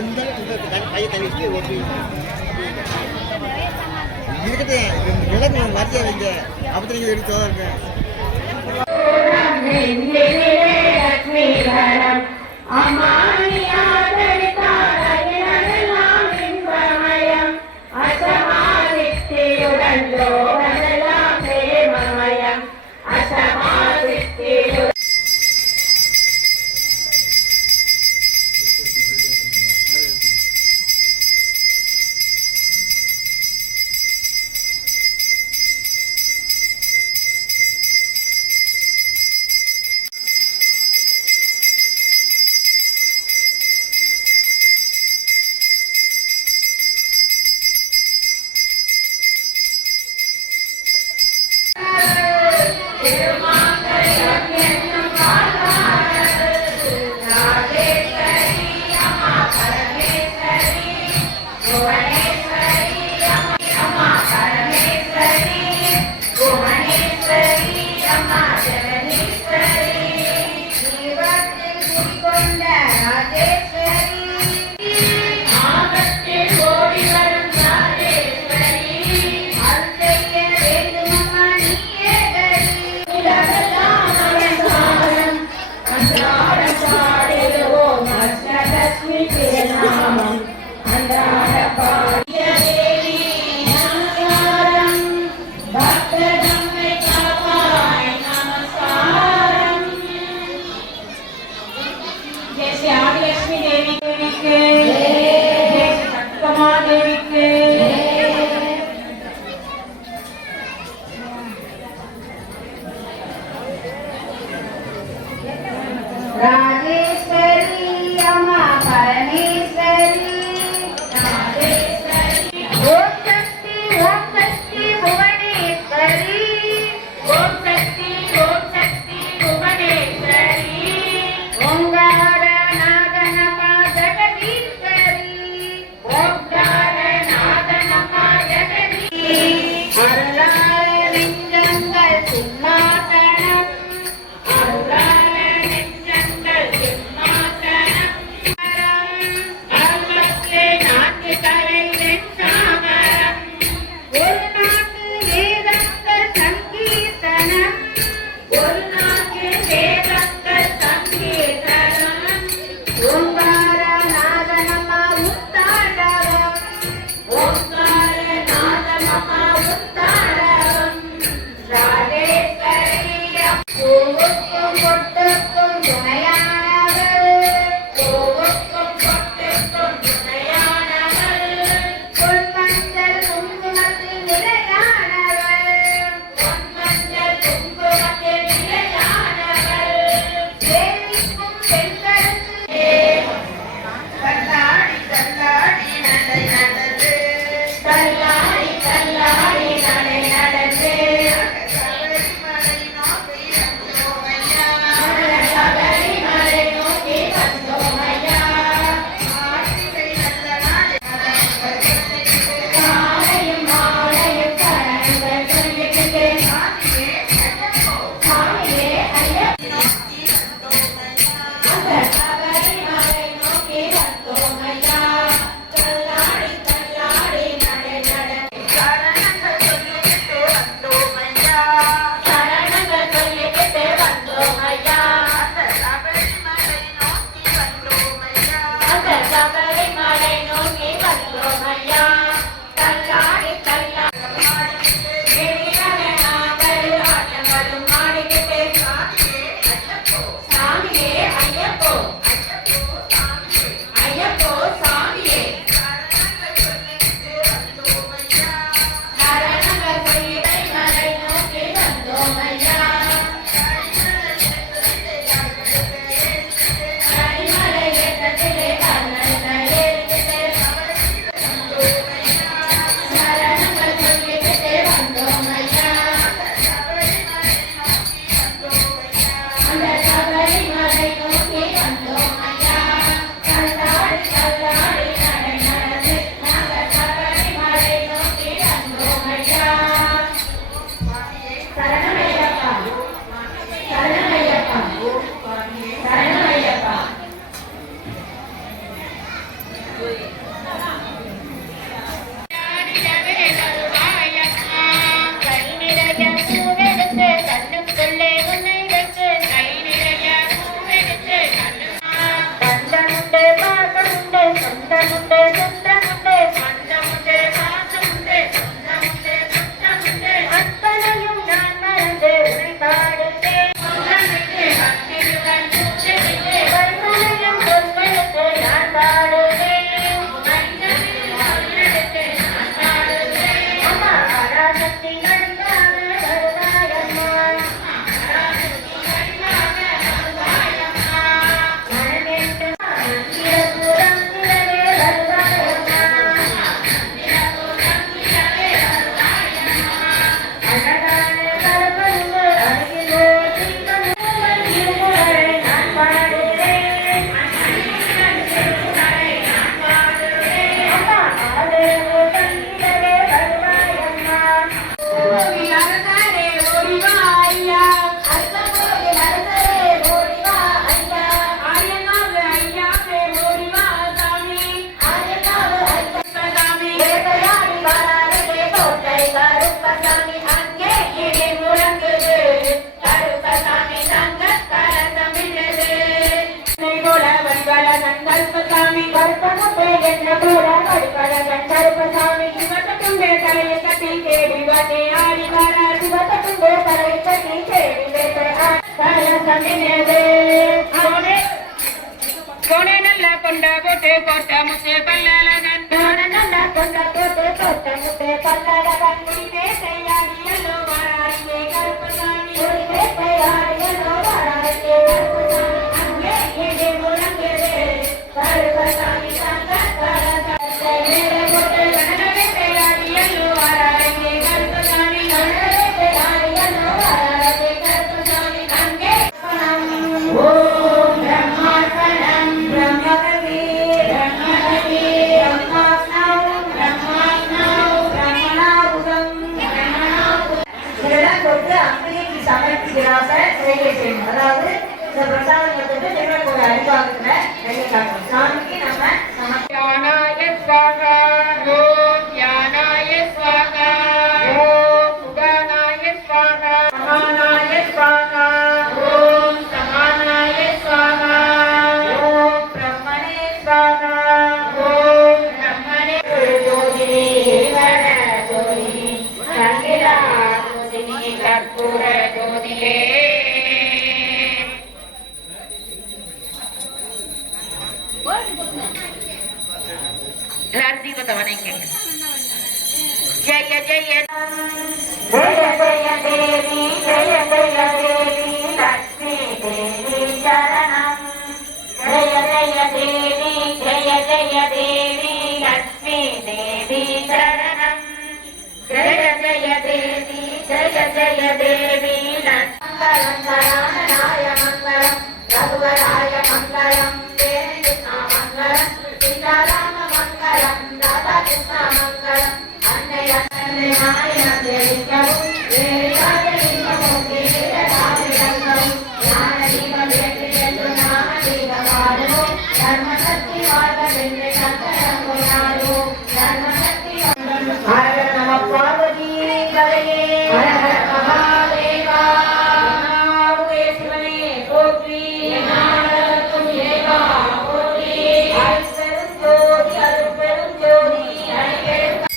இந்த கையை தள்ளி வச்சு ஓட்டி இருக்கட்டே விளக்கு மரியாதை வைங்க அப்படி நீங்கள் எடுத்து இருக்கேன் கோட்டை கருப்பசாமி அங்கே இடி முழங்குது கருப்பசாமி தங்க கலசமிடுது கருப்பசாமி கருப்பனப்பே என்ன கூட கருப்பழகன் கருப்பசாமி சிவத்துண்டே தலையை கட்டி தேடி வந்தே ஆடி வரார் சிவத்துண்டே தலையை கட்டி தேடி கலசமிடுது கோணே நல்ல கொண்ட போட்டு கோட்ட முத்தே பல்லழகன் கோணே நல்ல கொண்ட போட்டு கோட்ட முத்தே பல்லழகன் முடிவே செய்யாடியலோ வாராயே கருப்பசாமி முடிவே செய்யாடியலோ வாராயே கருப்பசாமி அங்கே இடி முழங்குது கருப்பசாமி தங்க கலசமிடுது போட்டு கணவே செய்யாடியலோ வாராயே கருப்பசாமி கணவே செய்யாடியலோ வாராயே கருப்பசாமி அங்கே ஓம் பிரம்மாஸ்மரம் பிரம்மகவி பிரம்மகவி பிரம்மாஸ்மரம் பிரம்மாஸ்மரம் பிரம்மநாவுகம் இதெல்லாம் கொடுத்து அம்பிகைக்கு சமர்ப்பிக்கிறார்கள் செய்கை செய்யணும். அதாவது இந்த பிரசாதம் கொடுத்துட்டு எங்களுக்கு ஒரு அறிவாகத்துல வெளியே காட்டணும். சாமிக்கு நம்ம ஞானாய ஸ்வாகா ஓம் ஞானாய ஸ்வாகா ஓம் சுகானாய ஸ்வாகா சமானாய ஸ்வாகா ஓம் சமானாய ஸ்வாகா ஓம் பிரம்மணே ஸ்வாகா ஓம் பிரம்மணே ஜோதினி வர ஜோதினி சங்கிலா ஜோதினி கற்பூர ஜோதியே எல்லாரும் தீபத்தை வணங்கிக்கங்க. ஜெய ஜெய ஜெய ஜெய தேவி ஜெய ஜெய தேவி லக்ஷ்மி தேவி சரணம் ஜெய ஜெய தேவி ஜெய ஜெய தேவி லக்ஷ்மி தேவி சரணம் ஜெய ஜெய தேவி ஜெய ஜெய தேவி மங்களம் சரணாய மங்களம் ரகுவராய மங்களம் தேவி கிருஷ்ணா மங்களம் சீதாராம மங்களம் ராதா கிருஷ்ணா மங்களம் அன்னை அன்னை நாயனம் தேவிக்கவும் வேறாத இன்பமூர்த்தி வீரராவிடங்களும் ஞான தீபம் ஏற்றி என்று நாம தீபமாடுவோம் தர்மசக்தி வாழ்க வென்று சங்கரம் கொண்டாடுவோம் தர்மசக்தி ஹர நம பார்வதி கரையே ஹர ஹர மகாதேவா சிவனே போற்றி நாடகம் ஏவா போற்றி அருட்பெரும் ஜோதி அருட்பெரும் ஜோதி அருட்பெரும்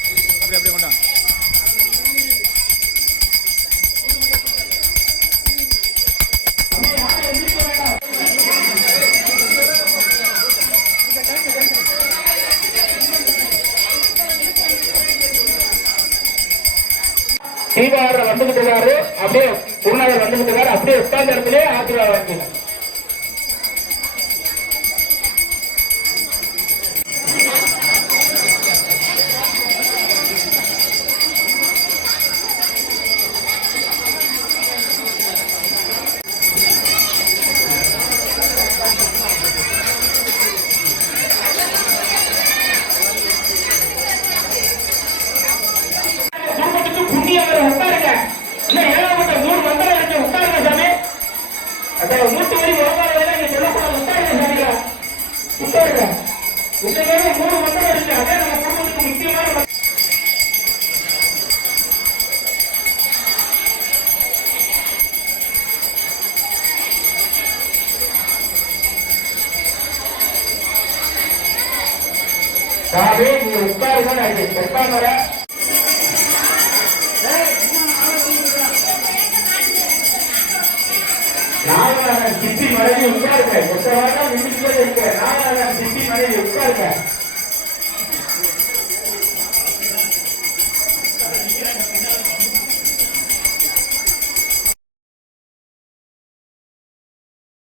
தீபாவளி வந்துகிட்டு இருக்காரு. அப்படியே குருநாதர் வந்துகிட்டு இருக்காரு. அப்படியே உட்கார்ந்த இடத்துல ஆசீர்வாதம் வாங்கிக்கணும். புண்ணியவர் உட்காருங்க. இன்னும் ஏழாமட்ட 3 மந்திரம் இருக்கு. உட்காருங்க சாமி. அதான் மூட்டு வரி உட்கார வேலை இங்க சொல்லக்கூடாது. உட்காருங்க சாமியா, உட்காருங்க. உண்மையிலே 3 மந்திரம் இருக்கு. அதே நம்ம குடும்பத்துக்கு முக்கியமான சாமி. நீங்க உட்காருங்க. உட்கார்ந்து நாகராஜன் சித்தி மறைவி உட்காருங்க.